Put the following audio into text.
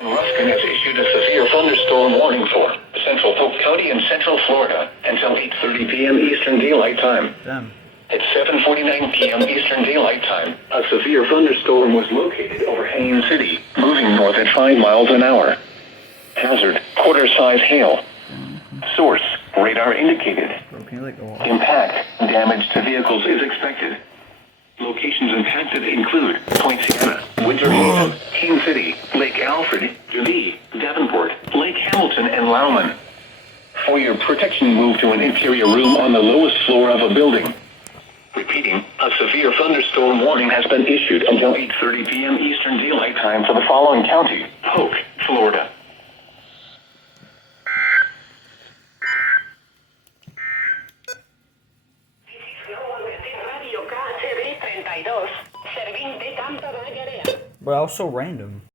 Ruskin has issued a severe thunderstorm warning for central Polk County and central Florida until 8:30 p.m. Eastern Daylight Time. Damn. At 7:49 p.m. Eastern Daylight Time, a severe thunderstorm was located over Haines City, moving north at 5 miles an hour. Hazard, quarter-size hail. Source, radar indicated. Bro, can you let go off? Impact, damage to vehicles is expected. Locations impacted include Poinciana, Winter Haven, Haines City, Lake Alfred, Dundee, Davenport, Lake Hamilton, and Loughman. For your protection, move to an interior room on the lowest floor of a building. Repeating, a severe thunderstorm warning has been issued until 8:30 p.m. Eastern Daylight Time for the following county: Polk, Florida. Bro, that was so random.